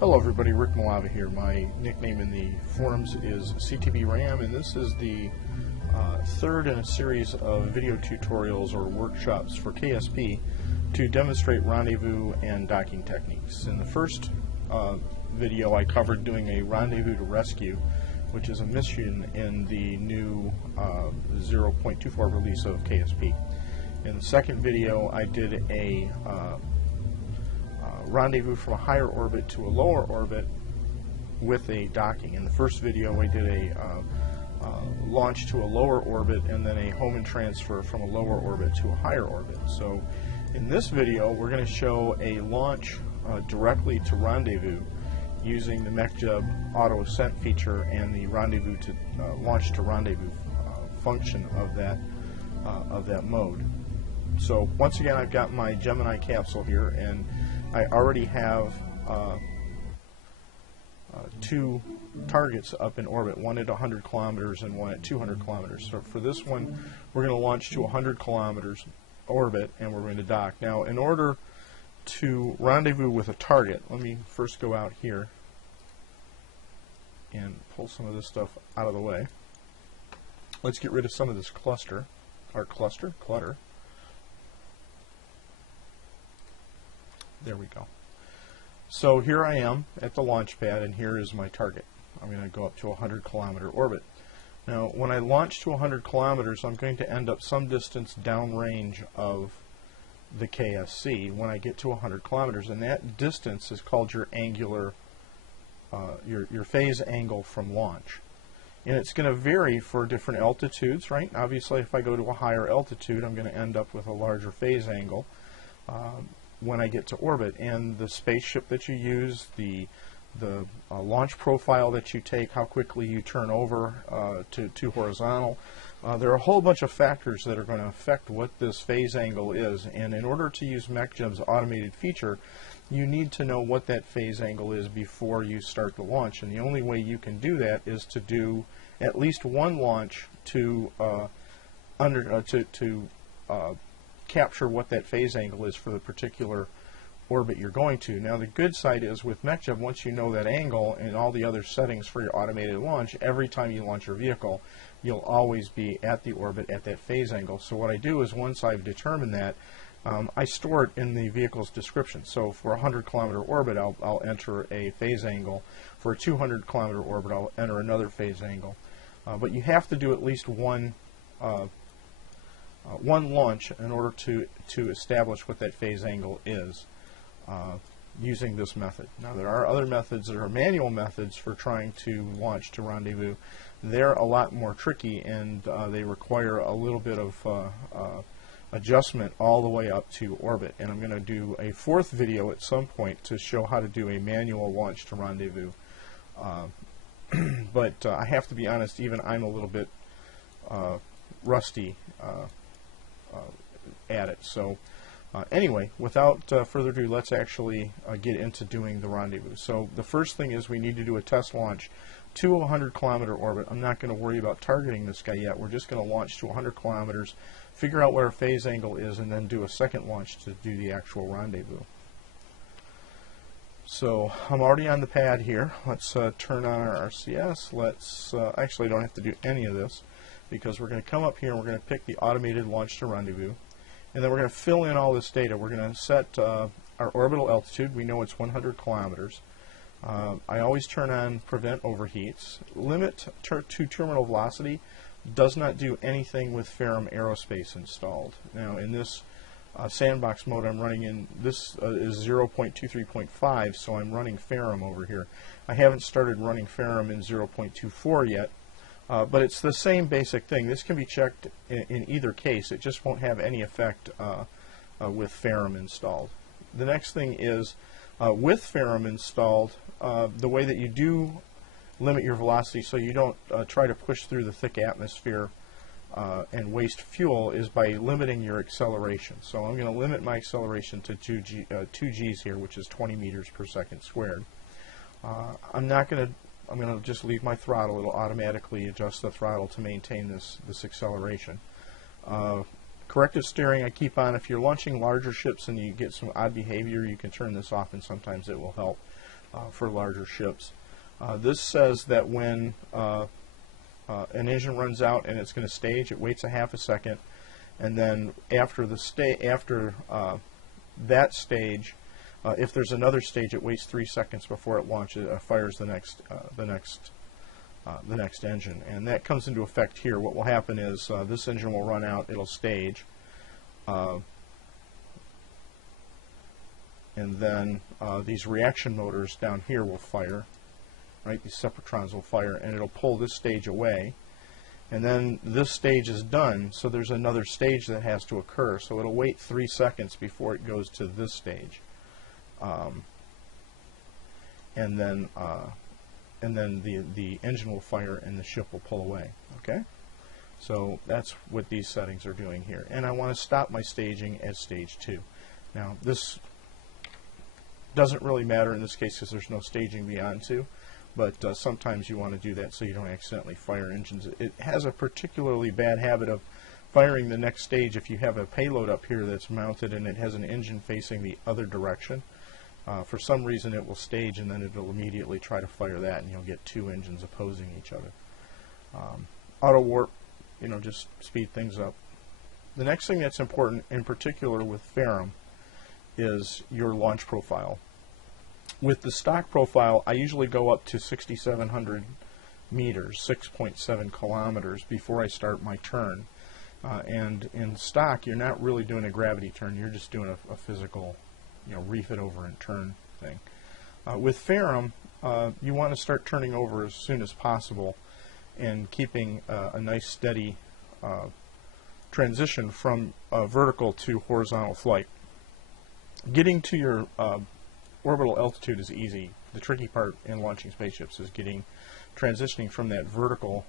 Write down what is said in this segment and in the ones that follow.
Hello everybody, Rick Malava here. My nickname in the forums is CTB Ram, and this is the third in a series of video tutorials or workshops for KSP to demonstrate rendezvous and docking techniques. In the first video I covered doing a rendezvous to rescue, which is a mission in the new 0.24 release of KSP. In the second video I did a rendezvous from a higher orbit to a lower orbit with a docking. In the first video I did a launch to a lower orbit and then a home and transfer from a lower orbit to a higher orbit. So in this video we're going to show a launch directly to rendezvous using the mechjeb auto ascent feature and the rendezvous to launch to rendezvous function of that mode. So once again, I've got my Gemini capsule here, and I already have two targets up in orbit, one at 100 kilometers and one at 200 kilometers. So for this one, we're going to launch to 100 kilometers orbit, and we're going to dock. Now, in order to rendezvous with a target, let me first go out here and pull some of this stuff out of the way. Let's get rid of some of this clutter. There we go. So here I am at the launch pad, and here is my target. I'm going to go up to a 100 kilometer orbit. Now, when I launch to 100 kilometers, I'm going to end up some distance downrange of the KSC when I get to 100 kilometers, and that distance is called your angular, your phase angle from launch. And it's going to vary for different altitudes, right? Obviously, if I go to a higher altitude, I'm going to end up with a larger phase angle when I get to orbit. And the spaceship that you use, the launch profile that you take, how quickly you turn over to horizontal, there are a whole bunch of factors that are going to affect what this phase angle is. And in order to use mechjeb's automated feature, you need to know what that phase angle is before you start the launch. And the only way you can do that is to do at least one launch to capture what that phase angle is for the particular orbit you're going to. Now, the good side is with mechjeb, once you know that angle and all the other settings for your automated launch, every time you launch your vehicle, you'll always be at the orbit at that phase angle. So what I do is, once I've determined that, I store it in the vehicle's description. So for a 100 kilometer orbit, I'll enter a phase angle. For a 200 kilometer orbit, I'll enter another phase angle. But you have to do at least one launch in order to establish what that phase angle is using this method. Now, there are other methods that are manual methods for trying to launch to rendezvous. They're a lot more tricky, and they require a little bit of adjustment all the way up to orbit. And I'm going to do a fourth video at some point to show how to do a manual launch to rendezvous. But I have to be honest, even I'm a little bit rusty at it. So anyway, without further ado, let's actually get into doing the rendezvous. So the first thing is we need to do a test launch to a 100 kilometer orbit. I'm not going to worry about targeting this guy yet. We're just going to launch to 100 kilometers, figure out what our phase angle is, and then do a second launch to do the actual rendezvous. So I'm already on the pad here. Let's turn on our RCS. Let's actually, I don't have to do any of this, because we're going to come up here and we're going to pick the automated launch to rendezvous, and then we're going to fill in all this data. We're going to set our orbital altitude. We know it's 100 kilometers. I always turn on prevent overheats. Limit to terminal velocity does not do anything with Ferrum Aerospace installed. Now, in this sandbox mode I'm running in, this is 0.23.5, so I'm running Ferrum over here. I haven't started running Ferrum in 0.24 yet, but it's the same basic thing. This can be checked in either case. It just won't have any effect with Ferrum installed. The next thing is, with Ferrum installed, the way that you do limit your velocity so you don't try to push through the thick atmosphere and waste fuel is by limiting your acceleration. So I'm going to limit my acceleration to 2 Gs here, which is 20 meters per second squared. I'm going to just leave my throttle. It'll automatically adjust the throttle to maintain this acceleration. Corrective steering I keep on. If you're launching larger ships and you get some odd behavior, you can turn this off, and sometimes it will help. for larger ships. This says that when an engine runs out and it's going to stage, it waits a half a second, and then after that stage, if there's another stage, it waits 3 seconds before it launches, fires the next engine, and that comes into effect here. What will happen is this engine will run out, it'll stage, and then these reaction motors down here will fire. Right, these separatrons will fire, and it'll pull this stage away, and then this stage is done, so there's another stage that has to occur, so it'll wait 3 seconds before it goes to this stage, and then the engine will fire and the ship will pull away. Okay, so that's what these settings are doing here, and I want to stop my staging at stage 2. Now this doesn't really matter in this case because there's no staging beyond 2. But sometimes you want to do that so you don't accidentally fire engines. It has a particularly bad habit of firing the next stage if you have a payload up here that's mounted and it has an engine facing the other direction. For some reason it will stage and then it'll immediately try to fire that, and you'll get 2 engines opposing each other. Auto warp, just speed things up. The next thing that's important, in particular with Ferrum, is your launch profile. With the stock profile, I usually go up to 6,700 meters, 6.7 kilometers, before I start my turn. And in stock, you're not really doing a gravity turn. You're just doing a physical, reef it over and turn thing. With Ferrum, you want to start turning over as soon as possible and keeping a nice steady transition from vertical to horizontal flight. Getting to your orbital altitude is easy. The tricky part in launching spaceships is transitioning from that vertical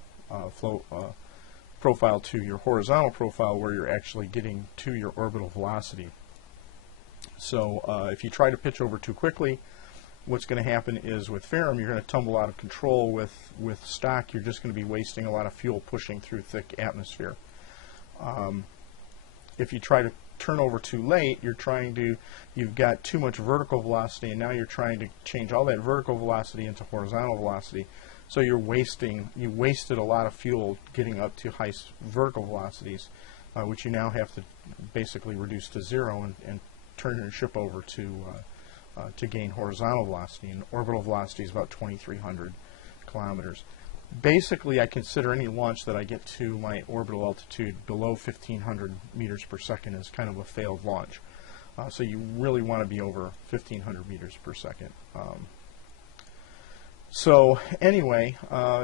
profile to your horizontal profile, where you're actually getting to your orbital velocity. So if you try to pitch over too quickly, what's going to happen is with Ferrum, you're going to tumble out of control. With stock, you're just going to be wasting a lot of fuel pushing through thick atmosphere. If you try to turn over too late, you've got too much vertical velocity, and now you're trying to change all that vertical velocity into horizontal velocity. So you wasted a lot of fuel getting up to high vertical velocities, which you now have to basically reduce to 0 and turn your ship over to gain horizontal velocity. And orbital velocity is about 2,300 kilometers. Basically, I consider any launch that I get to my orbital altitude below 1,500 meters per second as kind of a failed launch. So you really want to be over 1,500 meters per second. So anyway,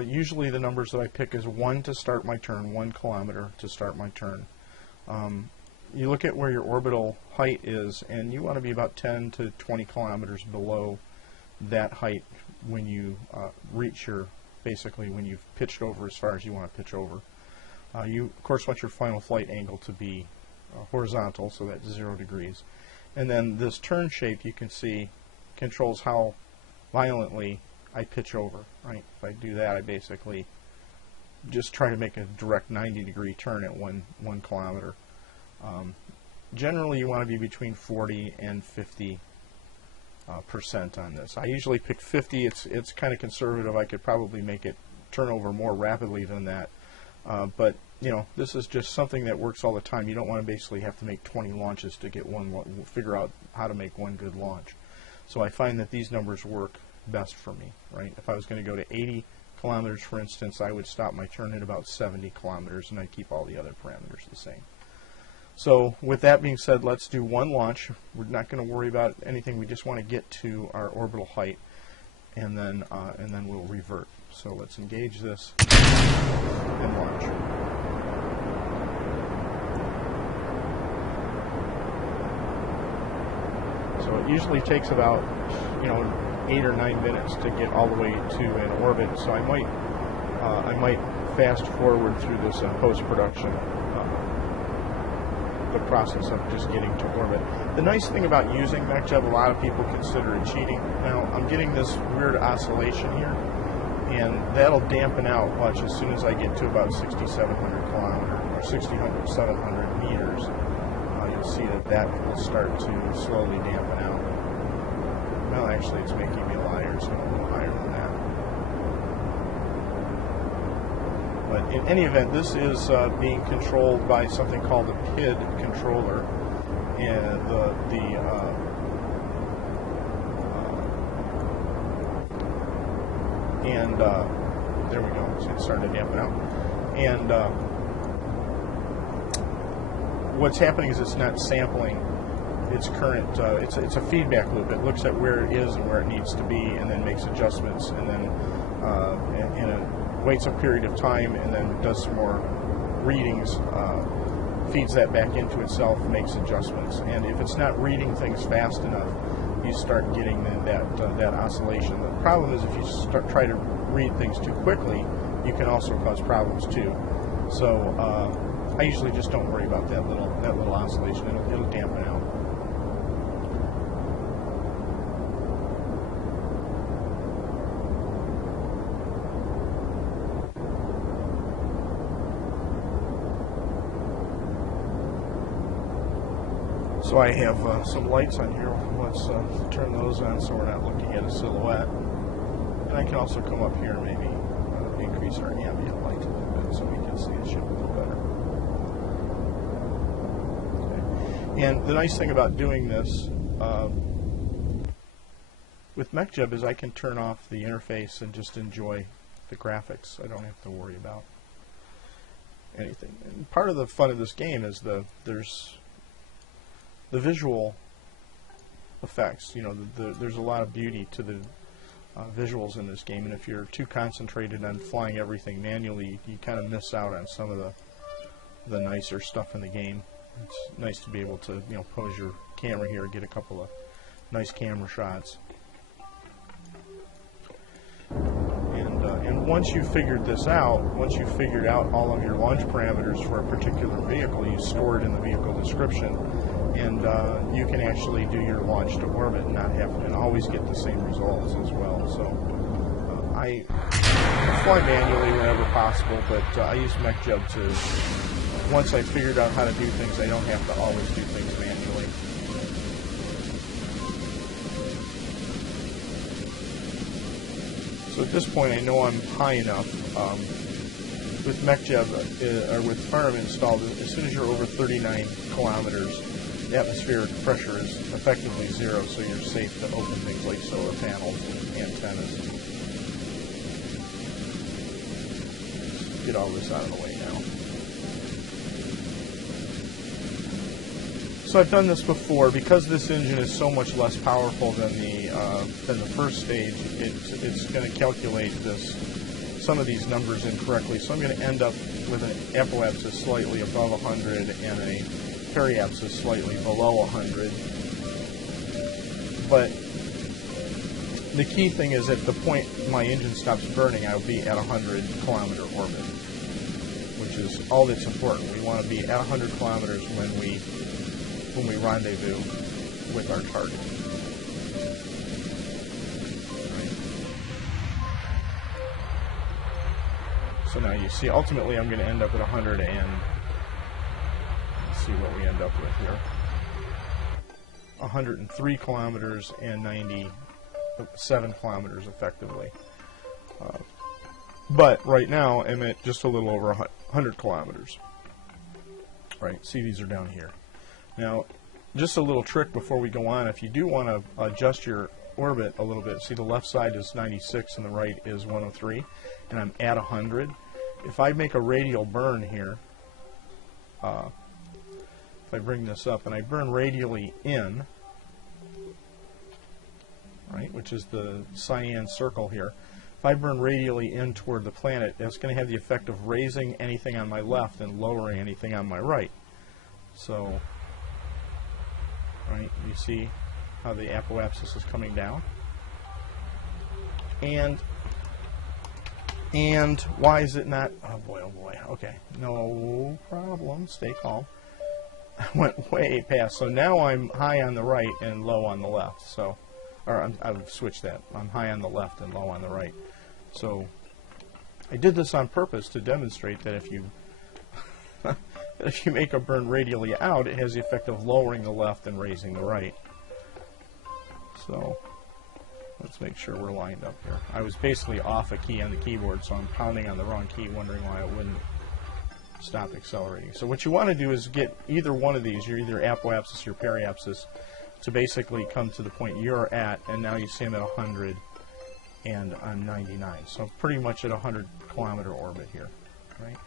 usually the numbers that I pick is 1 to start my turn, 1 kilometer to start my turn. You look at where your orbital height is, and you want to be about 10 to 20 kilometers below that height when you reach your basically when you've pitched over as far as you want to pitch over. You, of course, want your final flight angle to be horizontal, so that's 0 degrees. And then this turn shape, you can see, controls how violently I pitch over. Right? If I do that, I basically just try to make a direct 90-degree turn at 1 kilometer. Generally, you want to be between 40 and 50% on this. I usually pick 50. It's kind of conservative. I could probably make it turn over more rapidly than that. But this is just something that works all the time. You don't want to basically have to make 20 launches to get figure out how to make one good launch. So I find that these numbers work best for me. Right? If I was going to go to 80 kilometers, for instance, I would stop my turn at about 70 kilometers, and I'd keep all the other parameters the same. So with that being said, let's do one launch. We're not going to worry about anything. We just want to get to our orbital height, and then we'll revert. So let's engage this and launch. So it usually takes about 8 or 9 minutes to get all the way to an orbit. So I might fast forward through this in post-production. The process of just getting to orbit. The nice thing about using mechjeb, a lot of people consider it cheating. Now I'm getting this weird oscillation here, and that'll dampen out much as soon as I get to about 6,700 kilometers or 6,700 meters. You'll see that will start to slowly dampen out. Well, actually, it's making me a liar. it's going to go higher than that. But in any event, this is being controlled by something called a PID controller, and there we go. So it started to dampen out. And what's happening is it's not sampling its current. It's a feedback loop. It looks at where it is and where it needs to be, and then makes adjustments, and then and it waits a period of time, and then does some more readings. Feeds that back into itself, makes adjustments, and if it's not reading things fast enough, you start getting that oscillation. The problem is if you try to read things too quickly, you can also cause problems too. So I usually just don't worry about that little oscillation. It'll dampen out. So I have some lights on here. Let's turn those on so we're not looking at a silhouette. And I can also come up here and maybe increase our ambient light a little bit so we can see the ship a little better. Okay. And the nice thing about doing this with mechjeb is I can turn off the interface and just enjoy the graphics. I don't have to worry about anything. And part of the fun of this game is there's the visual effects. You know, there's a lot of beauty to the visuals in this game, and if you're too concentrated on flying everything manually, you kind of miss out on some of the nicer stuff in the game. It's nice to be able to, you know, pose your camera here, get a couple of nice camera shots. And once you figured this out, once you figured out all of your launch parameters for a particular vehicle, you store it in the vehicle description, and you can actually do your launch to orbit and not have and always get the same results as well. So I fly manually whenever possible, but I use mechjeb to, once I figured out how to do things, I don't have to always do things manually. So at this point I know I'm high enough. With mechjeb, or with firm installed, as soon as you're over 39 kilometers, the atmospheric pressure is effectively zero, so you're safe to open things like solar panels and antennas. Let's get all this out of the way now. So I've done this before. Because this engine is so much less powerful than the first stage, it's going to calculate some of these numbers incorrectly. So I'm going to end up with an apoapsis slightly above 100 and a periapsis slightly below 100. But the key thing is at the point my engine stops burning, I'll be at 100 kilometer orbit, which is all that's important. We want to be at 100 kilometers when we rendezvous with our target. Right. So now you see, ultimately I'm going to end up at 100 and see what we end up with here. 103 kilometers and 97 kilometers effectively. But right now I'm at just a little over 100 kilometers. Right, see, these are down here. Now, just a little trick before we go on, if you do want to adjust your orbit a little bit, see the left side is 96 and the right is 103, and I'm at 100. If I make a radial burn here, if I bring this up and I burn radially in, right, which is the cyan circle here, if I burn radially in toward the planet, that's going to have the effect of raising anything on my left and lowering anything on my right. So, right, you see how the apoapsis is coming down. And why is it not, oh boy, okay, no problem, stay calm. I went way past, so now I'm high on the right and low on the left, so, or I've switched that, I'm high on the left and low on the right. So, I did this on purpose to demonstrate that if you make a burn radially out, it has the effect of lowering the left and raising the right. So, Let's make sure we're lined up here. I was basically off a key on the keyboard, so I'm pounding on the wrong key, wondering why it wouldn't stop accelerating. So what you want to do is get either one of these, your either apoapsis or periapsis, to basically come to the point you're at, and now you see I'm at 100 and I'm 99. So I'm pretty much at a 100-kilometer orbit here, right?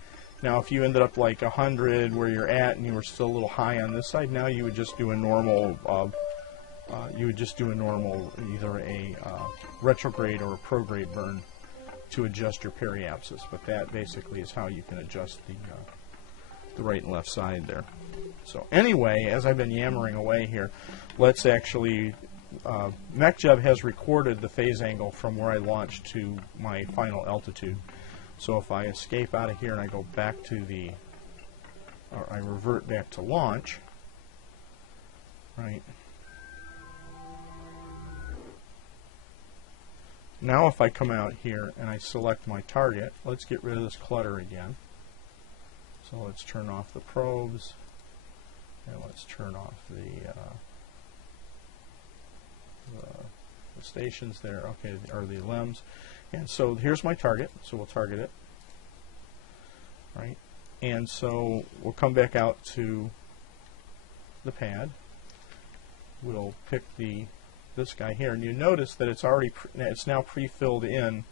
Now if you ended up like 100 where you're at and you were still a little high on this side, now you would just do a normal either a retrograde or a prograde burn to adjust your periapsis. But that basically is how you can adjust the right and left side there. So anyway, as I've been yammering away here, let's actually, mechjeb has recorded the phase angle from where I launched to my final altitude. So if I escape out of here and I go back to the, or I revert back to launch, right? Now if I come out here and I select my target, let's get rid of this clutter again. So let's turn off the probes, and let's turn off the stations there, okay, or the limbs. And so here's my target, so we'll target it, right? And so we'll come back out to the pad. We'll pick this guy here, and you notice that it's already it's now pre-filled in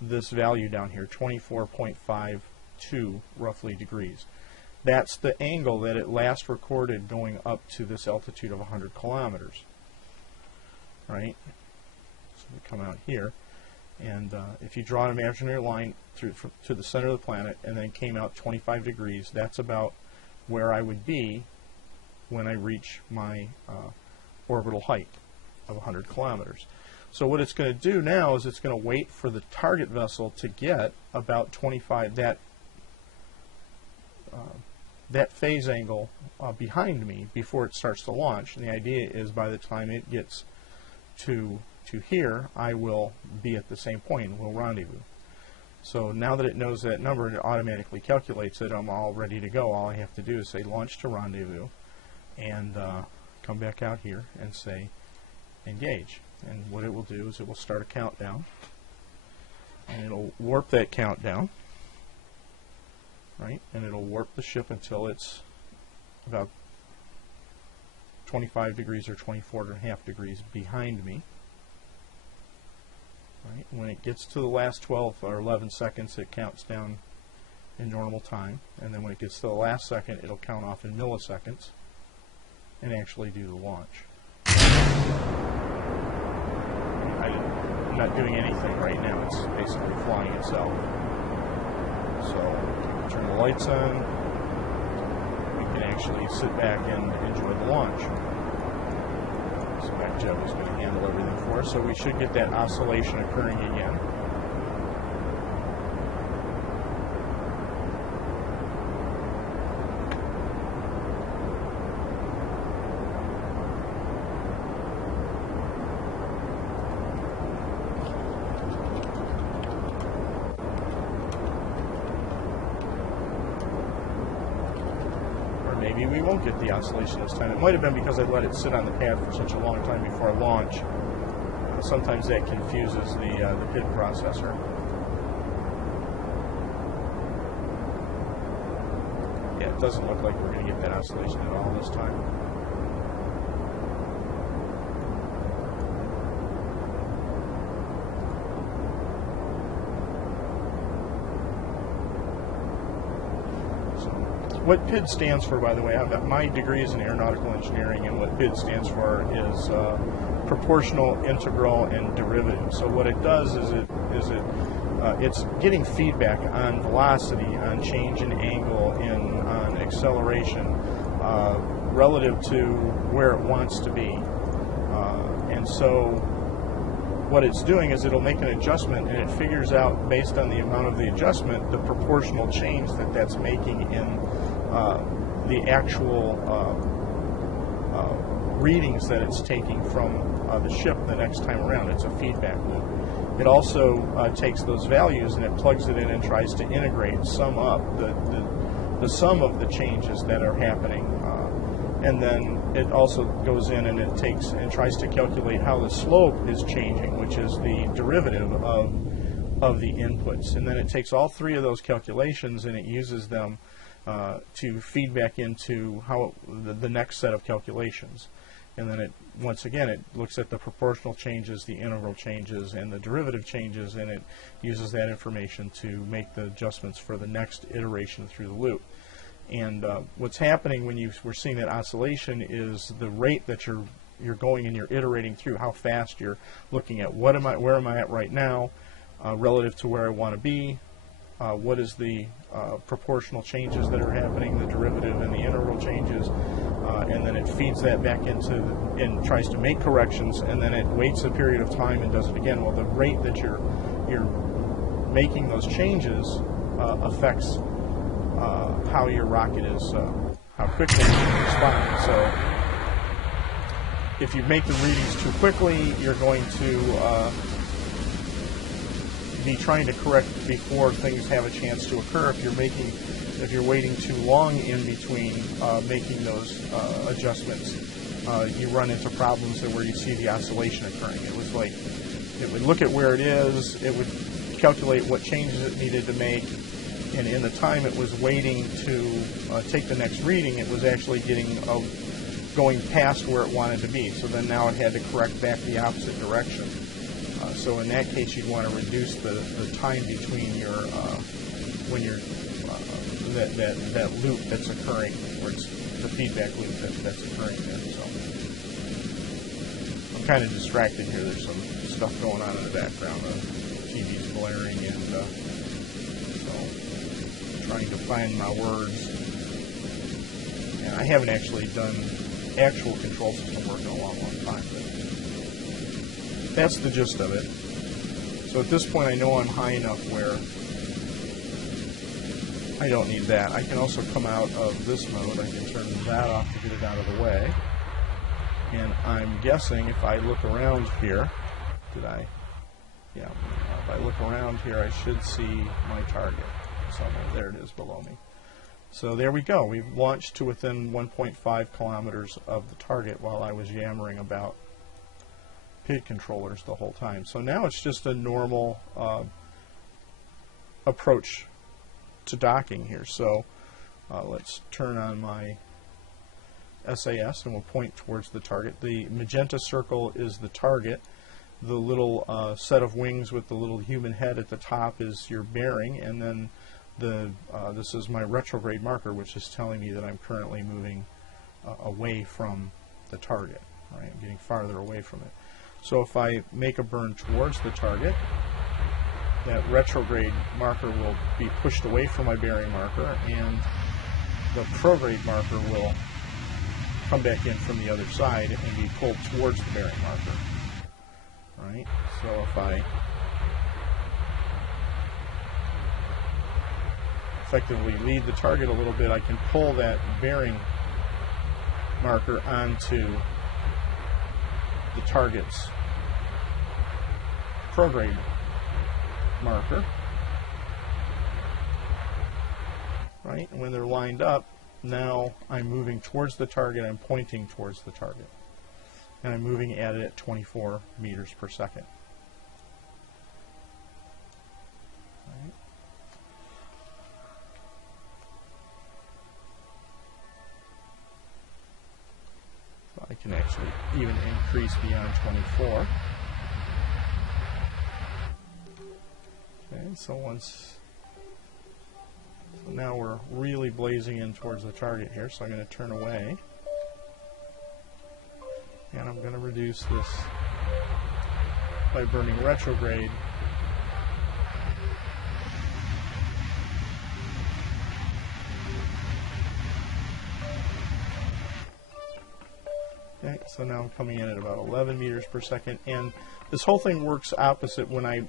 this value down here, 24.52 roughly degrees. That's the angle that it last recorded going up to this altitude of 100 kilometers, right? So we come out here, and if you draw an imaginary line through to the center of the planet and then came out 25 degrees, that's about where I would be when I reach my orbital height of 100 kilometers. So what it's going to do now is it's going to wait for the target vessel to get about 25, that phase angle behind me before it starts to launch. And the idea is by the time it gets to here, I will be at the same point and we'll rendezvous. So now that it knows that number and it automatically calculates it, I'm all ready to go. All I have to do is say launch to rendezvous and come back out here and say engage. And what it will do is it will start a countdown, and it'll warp that countdown, right? And it'll warp the ship until it's about 25 degrees or 24.5 degrees behind me. Right? When it gets to the last 12 or 11 seconds, it counts down in normal time, and then when it gets to the last second, it'll count off in milliseconds and actually do the launch. I'm not doing anything right now. It's basically flying itself. So turn the lights on. We can actually sit back and enjoy the launch. So mechjeb is going to handle everything for us. So we should get that oscillation occurring again. Maybe we won't get the oscillation this time. It might have been because I let it sit on the pad for such a long time before I launch. Sometimes that confuses the PID processor. Yeah, it doesn't look like we're going to get that oscillation at all this time. What PID stands for, by the way, my degree is in aeronautical engineering, and what PID stands for is proportional, integral, and derivative. So what it does is it's getting feedback on velocity, on change in angle, on acceleration, relative to where it wants to be. And so what it's doing is it'll make an adjustment, and it figures out, based on the amount of the adjustment, the proportional change that that's making in the actual readings that it's taking from the ship the next time around. It's a feedback loop. It also takes those values and it plugs it in and tries to integrate, sum up the sum of the changes that are happening, and then it also goes in and it takes and tries to calculate how the slope is changing, which is the derivative of the inputs. And then it takes all three of those calculations and it uses them to feed back into how the next set of calculations. And then it, once again, it looks at the proportional changes, the integral changes, and the derivative changes, and it uses that information to make the adjustments for the next iteration through the loop. And what's happening when we're seeing that oscillation is the rate that you're going and you're iterating through, how fast you're looking at where am I at right now relative to where I want to be, what is the proportional changes that are happening, the derivative and the integral changes, and then it feeds that back into and tries to make corrections, and then it waits a period of time and does it again. Well, the rate that you're making those changes affects how your rocket is, how quickly you respond. So if you make the readings too quickly, you're going to be trying to correct before things have a chance to occur. If you're waiting too long in between making those adjustments, you run into problems where you see the oscillation occurring. It was like it would look at where it is, it would calculate what changes it needed to make, and in the time it was waiting to take the next reading, it was actually going past where it wanted to be. So then now it had to correct back the opposite direction. So in that case, you'd want to reduce the time between your when you're that loop that's occurring, where it's the feedback loop that's occurring there. So I'm kind of distracted here. There's some stuff going on in the background. The TV's blaring, and so I'm trying to find my words. And I haven't actually done actual control system work in a long time. But that's the gist of it. So at this point, I know I'm high enough where I don't need that. I can also come out of this mode. I can turn that off to get it out of the way. And I'm guessing if I look around here, yeah, if I look around here, I should see my target somewhere. There it is below me. So there we go. We've launched to within 1.5 kilometers of the target while I was yammering about PID controllers the whole time. So now it's just a normal approach to docking here. So let's turn on my SAS and we'll point towards the target. The magenta circle is the target. The little set of wings with the little human head at the top is your bearing, and then this is my retrograde marker, which is telling me that I'm currently moving away from the target. Right? I'm getting farther away from it. So if I make a burn towards the target, that retrograde marker will be pushed away from my bearing marker, and the prograde marker will come back in from the other side and be pulled towards the bearing marker. Right? So if I effectively lead the target a little bit, I can pull that bearing marker onto the target's prograde marker. Right? And when they're lined up, now I'm moving towards the target, I'm pointing towards the target. And I'm moving at it at 24 meters per second. Right. So I can actually even increase beyond 24. Okay, so now we're really blazing in towards the target here, so I'm going to turn away. And I'm going to reduce this by burning retrograde. Okay, so now I'm coming in at about 11 meters per second, and this whole thing works opposite. When I'm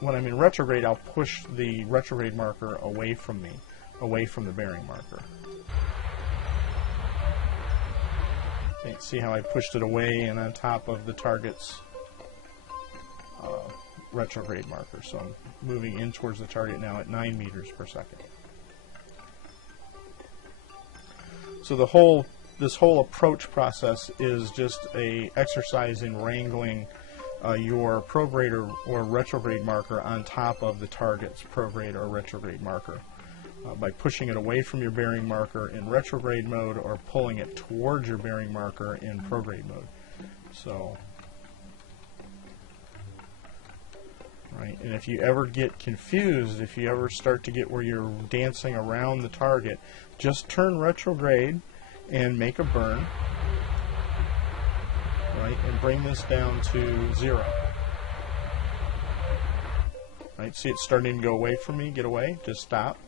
in retrograde, I'll push the retrograde marker away from me, away from the bearing marker. Okay, see how I pushed it away and on top of the target's retrograde marker. So I'm moving in towards the target now at 9 meters per second. So the whole this whole approach process is just a exercise in wrangling your prograde or retrograde marker on top of the target's prograde or retrograde marker by pushing it away from your bearing marker in retrograde mode or pulling it towards your bearing marker in prograde mode. So, right, and if you ever get confused, if you ever start to get where you're dancing around the target, just turn retrograde and make a burn. Right, and bring this down to 0. Right, see it's starting to go away from me. Get away. Just stop.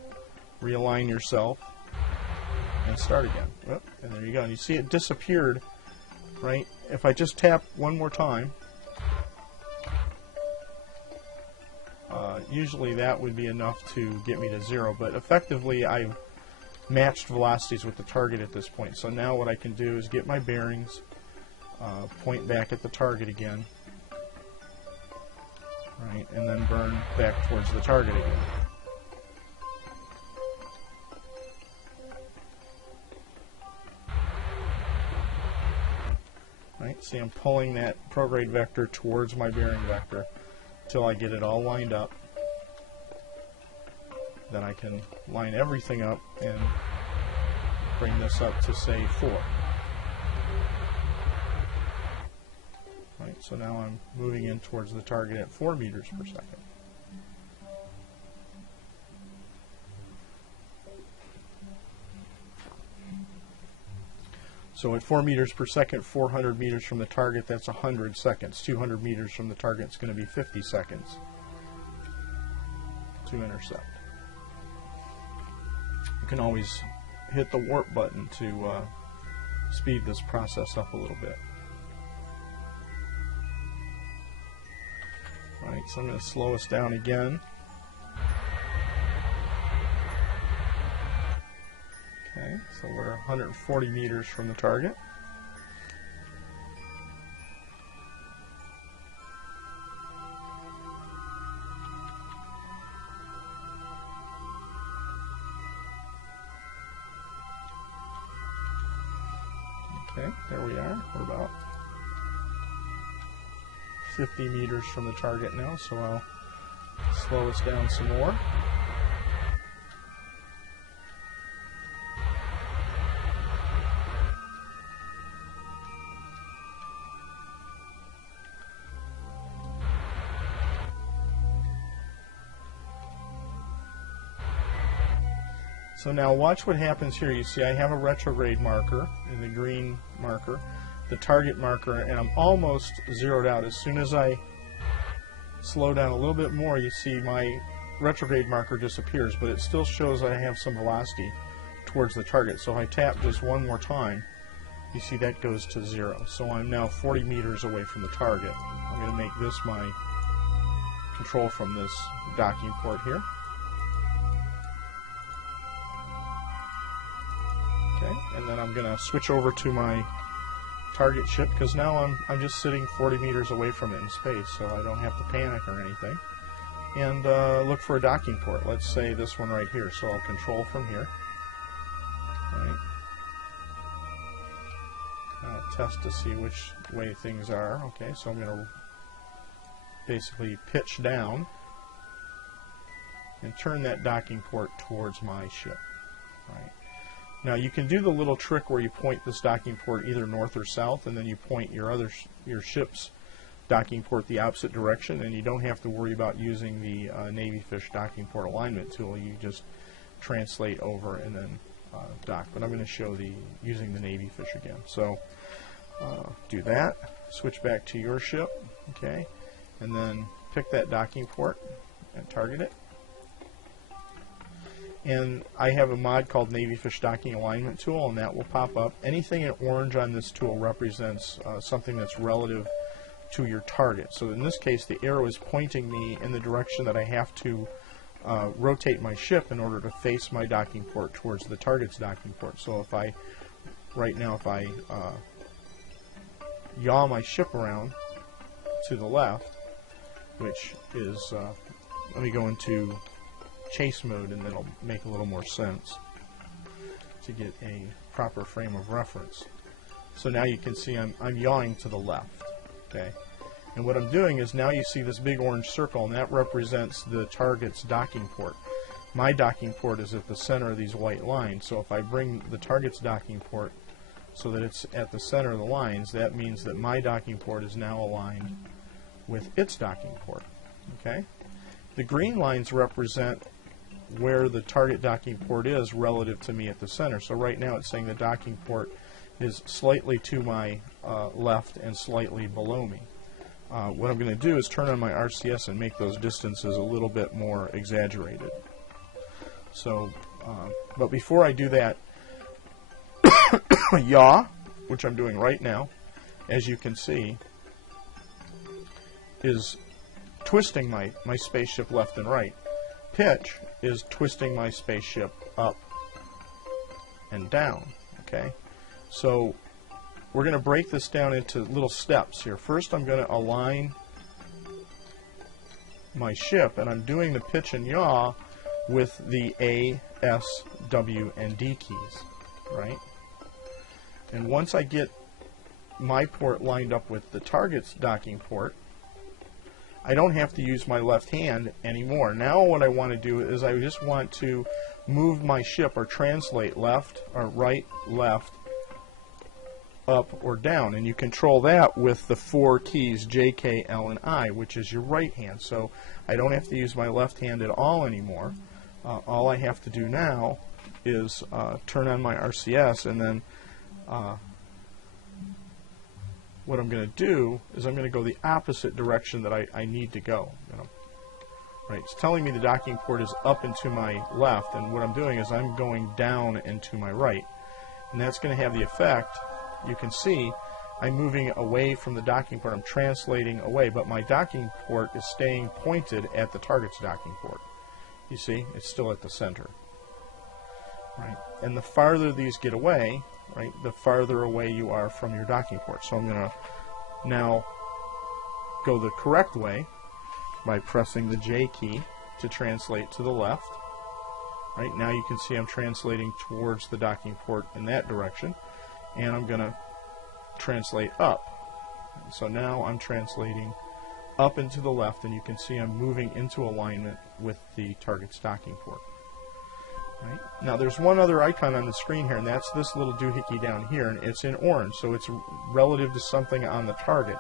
Realign yourself. And start again. Whoop, and there you go. And you see it disappeared. Right, if I just tap one more time, usually that would be enough to get me to 0. But effectively, I've matched velocities with the target at this point. So now what I can do is get my bearings. Point back at the target again, right, and then burn back towards the target again. Right, see I'm pulling that prograde vector towards my bearing vector until I get it all lined up. Then I can line everything up and bring this up to, say, 4. Right, so now I'm moving in towards the target at 4 meters per second. So at 4 meters per second, 400 meters from the target, that's 100 seconds. 200 meters from the target, it's going to be 50 seconds to intercept. You can always hit the warp button to speed this process up a little bit. Right, so I'm going to slow us down again. Okay, so we're 140 meters from the target. Okay, there we are. We're about 50 meters from the target now, so I'll slow us down some more. So now watch what happens here. You see I have a retrograde marker in the green marker, the target marker, and I'm almost zeroed out. As soon as I slow down a little bit more, you see my retrograde marker disappears, but it still shows that I have some velocity towards the target. So if I tap just one more time, you see that goes to 0. So I'm now 40 meters away from the target. I'm going to make this my control from this docking port here. Okay, and then I'm going to switch over to my target ship because now I'm just sitting 40 meters away from it in space, so I don't have to panic or anything. And look for a docking port. Let's say this one right here. So I'll control from here. Right. I'll test to see which way things are. Okay, so I'm going to basically pitch down and turn that docking port towards my ship. Right. Now you can do the little trick where you point this docking port either north or south, and then you point your ship's docking port the opposite direction, and you don't have to worry about using the Navy Fish docking port alignment tool. You just translate over and then dock. But I'm going to show using the Navy Fish again. So do that. Switch back to your ship, okay, and then pick that docking port and target it. And I have a mod called Navy Fish Docking Alignment Tool, and that will pop up. Anything in orange on this tool represents something that's relative to your target. So in this case, the arrow is pointing me in the direction that I have to rotate my ship in order to face my docking port towards the target's docking port. So if I, right now, if I yaw my ship around to the left, which is, let me go into chase mode, and that'll make a little more sense to get a proper frame of reference. So now you can see I'm yawing to the left. Okay, and what I'm doing is now you see this big orange circle, and that represents the target's docking port. My docking port is at the center of these white lines, so if I bring the target's docking port so that it's at the center of the lines, that means that my docking port is now aligned with its docking port. Okay, the green lines represent where the target docking port is relative to me at the center. So right now it's saying the docking port is slightly to my left and slightly below me. What I'm going to do is turn on my RCS and make those distances a little bit more exaggerated. So, but before I do that, yaw, which I'm doing right now, as you can see, is twisting my spaceship left and right. Pitch is twisting my spaceship up and down. Okay, so we're going to break this down into little steps here. First, I'm going to align my ship, and I'm doing the pitch and yaw with the A, S, W, and D keys, right? And once I get my port lined up with the target's docking port, I don't have to use my left hand anymore. Now what I want to do is I just want to move my ship or translate left or right, left, up or down, and you control that with the 4 keys J, K, L, and I, which is your right hand. So I don't have to use my left hand at all anymore. All I have to do now is turn on my RCS, and then what I'm going to do is I'm going to go the opposite direction that I need to go. Right, it's telling me the docking port is up and to my left, and what I'm doing is I'm going down and to my right. And that's going to have the effect, you can see, I'm moving away from the docking port. I'm translating away, but my docking port is staying pointed at the target's docking port. You see, it's still at the center. Right, and the farther these get away, right, the farther away you are from your docking port. So I'm going to now go the correct way by pressing the J key to translate to the left. Right, now you can see I'm translating towards the docking port in that direction, and I'm going to translate up. And so now I'm translating up and to the left, and you can see I'm moving into alignment with the target's docking port. Right. Now there's one other icon on the screen here, and that's this little doohickey down here, and it's in orange, so it's relative to something on the target.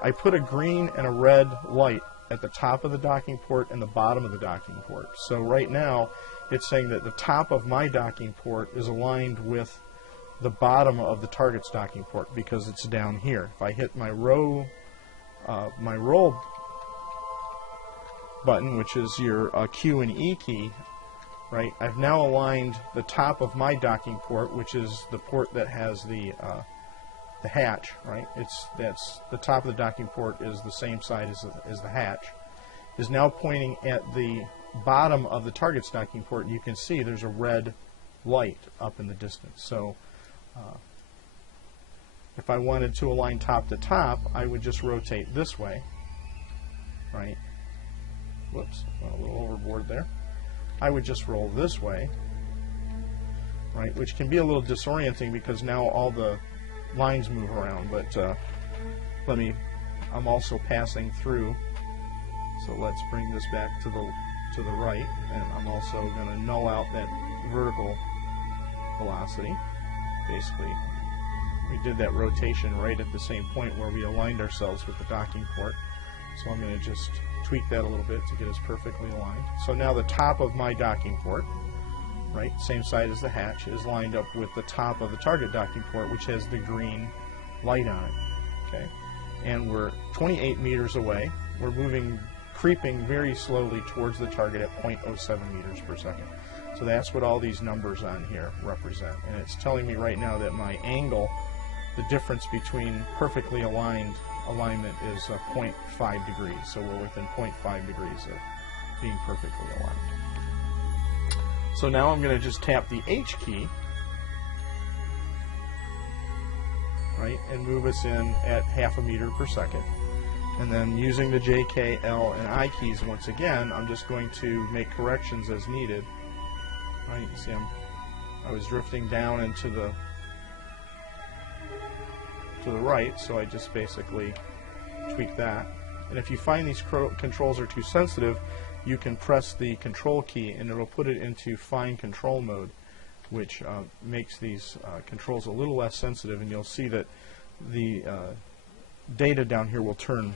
I put a green and a red light at the top of the docking port and the bottom of the docking port. So right now it's saying that the top of my docking port is aligned with the bottom of the target's docking port because it's down here. If I hit my roll button, which is your Q and E key, right, I've now aligned the top of my docking port, which is the port that has the hatch, right? That's the top of the docking port is the same side as the hatch, is now pointing at the bottom of the target's docking port, and you can see there's a red light up in the distance. So if I wanted to align top to top, I would just rotate this way, right? Whoops, went a little overboard there. I would just roll this way, right, which can be a little disorienting because now all the lines move around, but I'm also passing through, so let's bring this back to the right, and I'm also going to null out that vertical velocity. Basically, we did that rotation right at the same point where we aligned ourselves with the docking port, so I'm going to just tweak that a little bit to get us perfectly aligned. So now the top of my docking port, right, same side as the hatch, is lined up with the top of the target docking port, which has the green light on it. Okay, and we're 28 meters away. We're creeping very slowly towards the target at 0.07 meters per second. So that's what all these numbers on here represent. And it's telling me right now that my angle, the difference between perfectly alignment is 0.5 degrees. So we're within 0.5 degrees of being perfectly aligned. So now I'm going to just tap the H key, right, and move us in at 0.5 meters per second. And then using the J, K, L, and I keys once again, I'm just going to make corrections as needed. Right, you see I was drifting down into the to the right, so I just basically tweak that. And if you find these controls are too sensitive, you can press the control key and it'll put it into fine control mode, which makes these controls a little less sensitive, and you'll see that the data down here will turn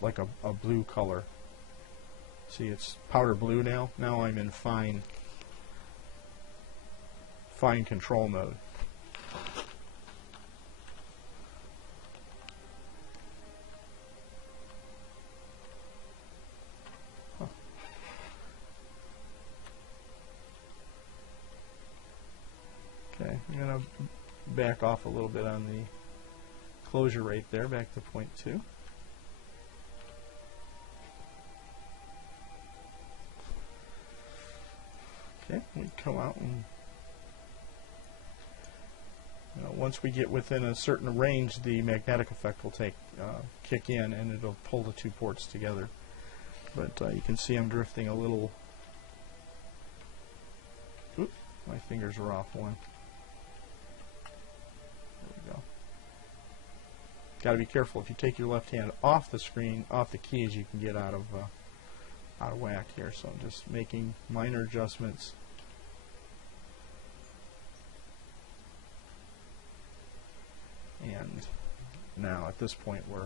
like a blue color. See, it's powder blue now. Now I'm in fine control mode. Okay, I'm going to back off a little bit on the closure rate there, back to 0.2. Okay, we come out and once we get within a certain range, the magnetic effect will kick in, and it'll pull the two ports together. But you can see I'm drifting a little. Oops, my fingers are off one. There we go. Got to be careful. If you take your left hand off the screen, off the keys, you can get out of whack here. So I'm just making minor adjustments. And now at this point we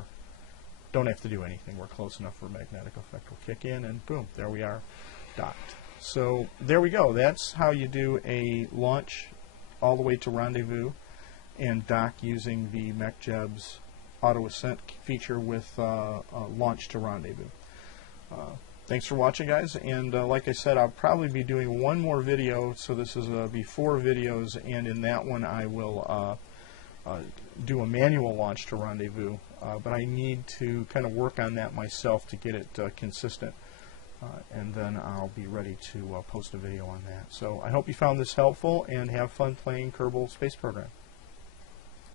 don't have to do anything. We're close enough for magnetic effect will kick in, and boom, there we are, docked. So there we go. That's how you do a launch all the way to rendezvous and dock using the mechjeb2's auto ascent feature with launch to rendezvous. Thanks for watching, guys, and like I said, I'll probably be doing one more video, so this is before videos, and in that one I will do a manual launch to rendezvous, but I need to kind of work on that myself to get it consistent, and then I'll be ready to post a video on that. So I hope you found this helpful, and have fun playing Kerbal Space Program.